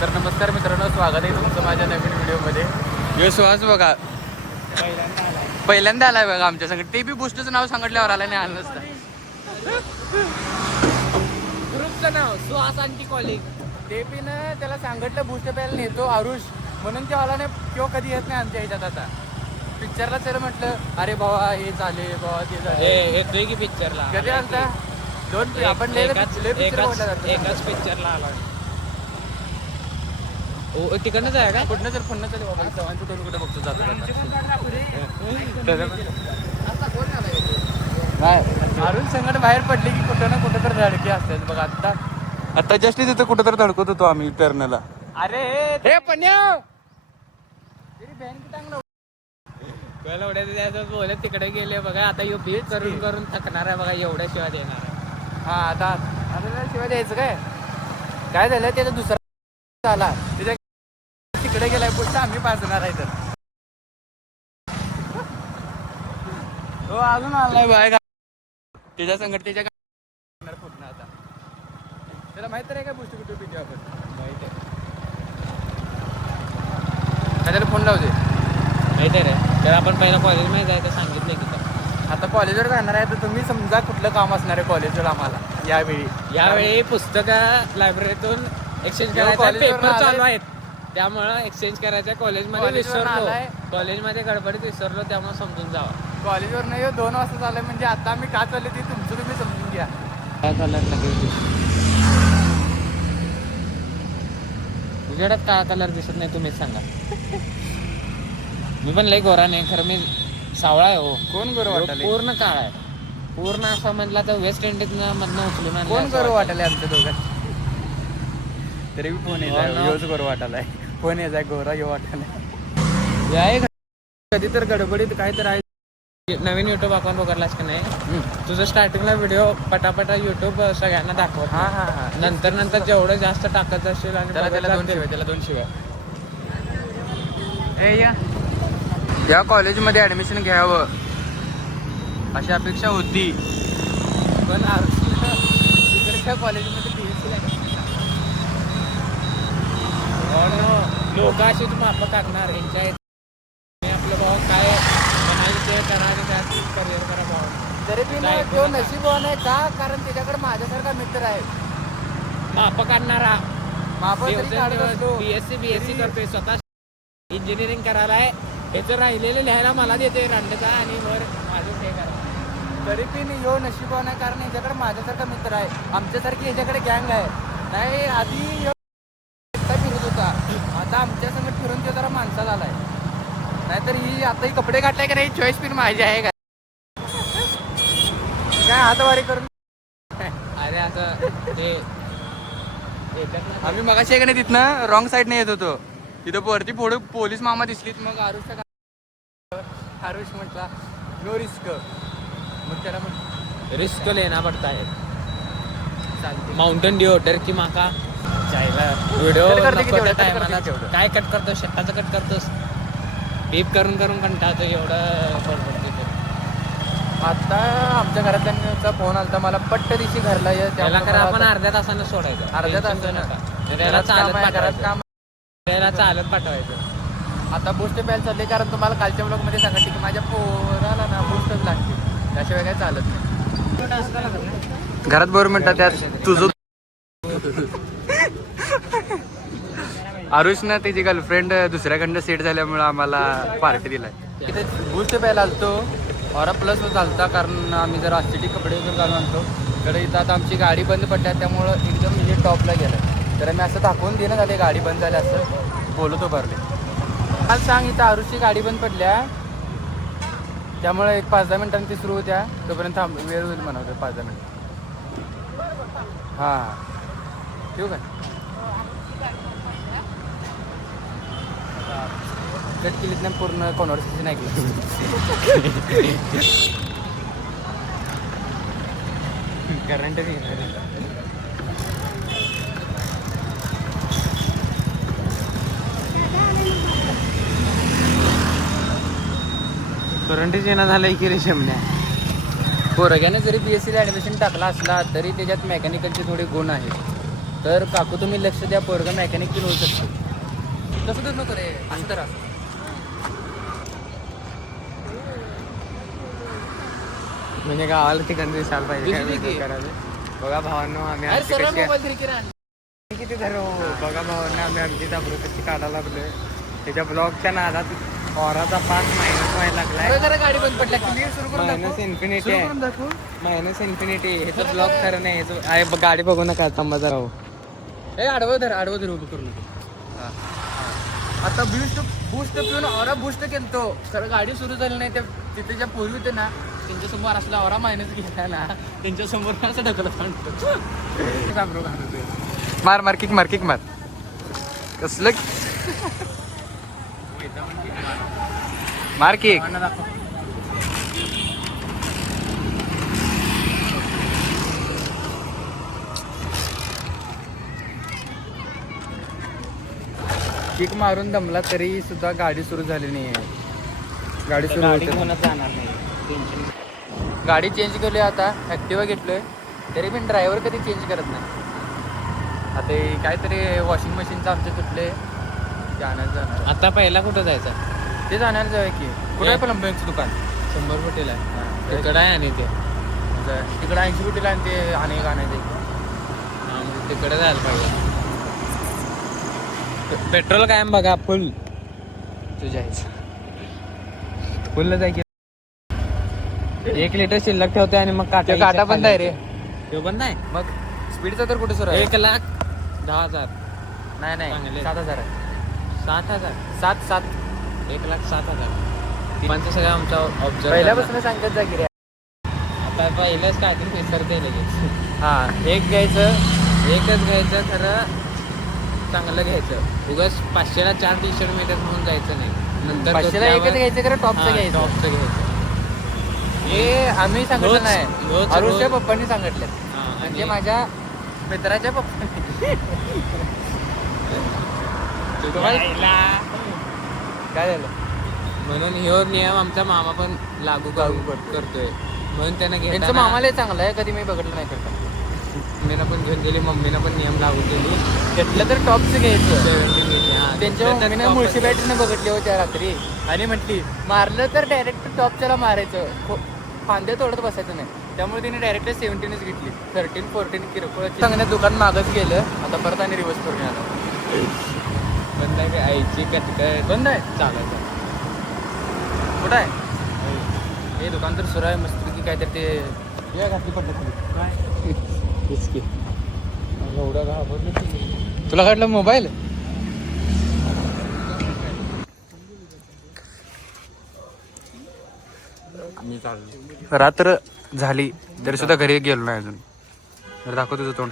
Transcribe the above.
तर नमस्कार मित्रांनो, स्वागत आहे तुमचं माझ्या नवीन व्हिडिओमध्ये. यो सुहास बघा पहिल्यांदा आलाय बघा आमच्या संगत. ते बी बूस्टचं नाव सांगितल्यावर आला नाही, आलं नसतं. ग्रुपचं नाव सुहास आंटी कॉलेज. ते बी ना त्याला सांगितलं बूस्ट प्यायला नेतो आरुष, म्हणून ते आला नाही किंवा कधी येत नाही आमच्या ह्याच्यात. आता पिक्चरला सर म्हटलं, अरे बाबा हे झाले बाबा ते झाले. येतोय की पिक्चरला? कधी आलता? दोन आपण एकाच पिक्चरला आला. तिकडनंच आहे का? कुठनं तर पुन्हा तरी बाबा चव्हाणचं दोन कुठे बघतो जातो नाही. अरुण संकट बाहेर पडले की कुठं ना कुठं तर धडकी असतात बघा. आता जस्ट तिथं कुठं तर धडकत होतो आम्ही टर्नला. अरे हे पन्या बोलत तिकडे गेले बघा. आता युपी करून करून थकणार आहे बघा, एवढ्या शिवाय देणार आहे. हा आता शिवाय द्यायचं काय झालं त्याचा दुसरा झाला, त्याच्या तिकडे गेलाय पुढचा आम्ही पाजणार आहे. तर तो अजून आलाय बाय त्याच्या संकट त्याच्या पूर्ण. आता त्याला माहित आहे का गोष्टी कुठे पितो आपण? माहित आहे का? त्याला फोन लावते माहिती आहे रे. तर आपण पहिला कॉलेजमध्ये जायचं सांगितलं की आता कॉलेजवर जाणार आहे. तर तुम्ही समजा कुठलं काम असणार आहे कॉलेजवर आम्हाला यावेळी पुस्तकं लायब्ररीतून एक्सचेंज करायचं, पेपर चालू आहेत त्यामुळं एक्सचेंज करायचं. कॉलेजमध्ये विसरलो, कॉलेजमध्ये गडबडीत विसरलो, त्यामुळे समजून जावा. कॉलेजवर नाही 2 वाजता झालं म्हणजे आता आम्ही का चालले ते तुमचं तुम्ही समजून घ्या. काय कलर लागेल तुझ्याकडे? काय कलर दिसत नाही तुम्हीच सांगा. मी पण लई गोरा नाही खरं, मी सावळा आहे. हो कोण करू वाटाले? पूर्ण काळा आहे. पूर्ण असं म्हटलं तर वेस्ट इंडिजनं मधनं उचलून आणलं. कोण करू वाटाले आमच्या दोघांत? तरी बी फोन येत करू वाटालाय. फोन येत गोरा येऊ वाटालाय. कधी तर गडबडीत काय तर आहे. नवीन युट्यूब अकाउंट बघायलाच का नाही तुझं? स्टार्टिंगला व्हिडिओ पटापटा युट्यूब सगळ्यांना दाखवत. हा नंतर जेवढं जास्त टाकत असेल आणि त्याला 2 शिवाय. या कॉलेजमध्ये ऍडमिशन घ्यावं अशी अपेक्षा होती, पण तिकडच्या कॉलेजमध्ये लोक अशीच माप टाकणार यांच्या आपलं भाऊ काय म्हणायचं करा आणि त्यात करिअर करा भाऊ. तरी बी ना तो नशीबवान आहे का? कारण त्याच्याकडे माझ्यासारखा मित्र आहे माप काढणारा. BSc बीएससी करतोय, स्वतः इंजिनिअरिंग करायला आहे. याचं राहिलेलं लिहायला मला देते रांडचा आणि वर माझं हे करा. तरी पण यो नशीबवान आहे कारण याच्याकडे माझ्यासारखा मित्र आहे. आमच्यासारखी याच्याकडे गँग आहे. नाही आधी एकटा फिरत होता, आता आमच्या संग फिरून तो जरा माणसा झालाय. नाहीतर ही आता ही कपडे घातलाय का नाही, चॉईस पिन माझी आहे का काय हातवारी करून. अरे आता ते आम्ही मगाशी आहे का नाही तिथनं रॉंग साईडने येत होतो. तिथं वरती पुढे पोलीस मामा दिसलीत. मग आरुष म्हटला नो रिस्क. मग त्याला रिस्क लेना पडता है. माउंटेन ड्यू डर की माका जायला व्हिडिओ काय कट करतो, शेताचं कट करतोस. बीप करून करून कंटाळतो एवढं बडबडतो. आता आमच्या घरातल्यांचा फोन आलता मला पट्ट दिवशी घरला ये. त्याला खरं आपण अर्ध्या तासानं सोडायचं. अर्ध्या तासानं त्याला घरात काम त्याला चालत पाठवायचं. आता बूस्ट प्यायला चालले कारण तुम्हाला कालच्या ब्लॉगमध्ये सांगितले की माझ्या पोराला ना बूस्टच लागते, त्याशिवाय काय चालत नाही. घरात बरोबर म्हणतात त्यात तुझं आरुषनं त्याची गर्लफ्रेंड दुसऱ्याकडनं सेट झाल्यामुळं आम्हाला पार्टी दिलाय. तिथे बूस्ट प्यायला आलतो ऑरा प्लस चालता कारण आम्ही जरा आस्थेटिक कपडे वगैरे घालून आणतो. तर इथं आता आमची गाडी बंद पडल्या त्यामुळं एकदम म्हणजे टॉपला गेलं. तर आम्ही असं दाखवून देणं झाले गाडी बंद झाली असं बोलतो भरले. काल सांग इथं आरुषची गाडी बंद पडल्या त्यामुळे एक 5-10 मिनिटांनी ती सुरू होत्या. तोपर्यंत वेळ होईल म्हणा 5-10 मिनिट. हां ठेवू काय? कट केलीत नाही पूर्ण कॉन्व्हर्सेशन ऐकलं. करंट करंटच येणं झालंय की रे शमण्या. पोरग्याने जरी BSc ला ॲडमिशन टाकला असला तरी त्याच्यात मेकॅनिकलचे थोडे गुण आहेत. तर काकू तुम्ही लक्ष द्या, पोरगा मेकॅनिक पण होऊ शकतो. तसं तर नको रे, असं तर असं. म्हणजे गावाला ठिकाण दिसायला पाहिजे काय दिसली की. video करायला. बघा भावांनो आम्ही अरे आमची सरळ कशी मोबाईल तरी किती आणला? किती धरो बघा भावांना आम्ही आमची दाबरू कशी काढायला लागलोय. त्याच्या ब्लॉगच्या नादात ओराचा पास मायनस व्हायला लागलाय. खरं खरं गाडी बंद पडल्या. क्लिअर सुरू करून मायनस दाखव. इन्फिनिटी सुरू आहे. करून दाखव. मायनस इन्फिनिटी ह्याचं ब्लॉग खरं नाही ह्याचं आहे गाडी बघू नका थांबा जरा हो. ए आडवं धर उभं करू नको. आता बूस्ट पिऊन औरा बूस्ट केलतो, खरं गाडी सुरू झाली नाही. त्या तिथे ज्या पोरी होते ना, त्यांच्यासमोर असला औरा मायनस घेतला ना, त्यांच्यासमोर असं ढकलत सांगतो. सांगतो मार मार किक मार कसलं मार किक. किक मारून दमला तरी सुद्धा गाडी सुरू झाली नाही आहे. गाडी सुरू होते. जाणार नाही टेन्शन. गाडी चेंज केली आता, ॲक्टिवा घेतलोय तरी पण ड्रायव्हर कधी चेंज करत नाही. आता हे काहीतरी वॉशिंग मशीनचं आमचे तुटले, ते आणायला जाणार. आता पहिला कुठं जायचं ते जाणार जाऊया की. कुठे आहे प्लंबिंगचं दुकान? 100 फुटीला हां. तिकडं आहे आणि ते तिकडे 80 फुटीला आणि ते अनेक आणायचं. हा, मग तिकडे जायला पाहिजे. पेट्रोल काय बघा फुल तुझ्या फुल जाय की 1 लिटर शिल्लक ठेवते आणि मग काटा काटा बंद आहे रे. तो बंद आहे. मग स्पीडचा तर कुठे सुरू आहे? 1,10,000 नाही नाही चांगले. 7,000 आहे. 7,000 7 1,07,000 पण सगळं आमचा ऑब्झर्व पहिल्यापासून सांगत जा की रे. आता पहिलं स्टार्टिंग विसरते लगेच. हां एक घ्यायचं. एकच घ्यायचं खरं चांगलं घ्यायचं. उगाच 500ला 4 टी शर्ट मिळतात म्हणून जायचं नाही. नंतर 500ला एकच घ्यायचं खरं टॉपचं घ्यायचं. टॉपचं घ्यायचं. हे आम्ही सांगितलं रोज- नाही, रोज- अरुषच्या रोज- पप्पांनी सांगितलं. हा, म्हणजे आणि माझ्या मित्राच्या पप्पांनी. तुम्हाला काय झालं? म्हणून ह्यो नियम आमचा मामा पण लागू करतोय. म्हणून त्यानं त्यांचं घेताना मामाला चांगलं आहे, कधी मी बघितलं नाही करता. मम्मीनं पण घेऊन गेली, मम्मीनं पण नियम लागू केली. घेतलं तर टॉपचं घ्यायचं. 70 घेतली. हा, त्यांच्या घेतलं तर मम्मीनं top मुळशी च. बॅटरीनं बघितली होत्या रात्री आणि म्हटली मारलं तर डायरेक्ट टॉपच्याला मारायचं, फांद्या तोडत बसायचं नाही. त्यामुळे तिने डायरेक्ट 17च घेतली. 13, 14 किरकोळ सांगण्यात दुकान मागच गेलं. आता परत आणि रिवर्स करून आलं. बंद आहे का आईची कटकट बंद आहे. चालायचं. कुठं आहे हे दुकान? तर सुरू आहे मस्त की काहीतरी ते या घातली पडलं खाली. काय एवढं घाबरलं. तुला काढलं मोबाईल? रात्र झाली तरी सुद्धा घरी गेलो नाही अजून. दाखव तुझं तोंड.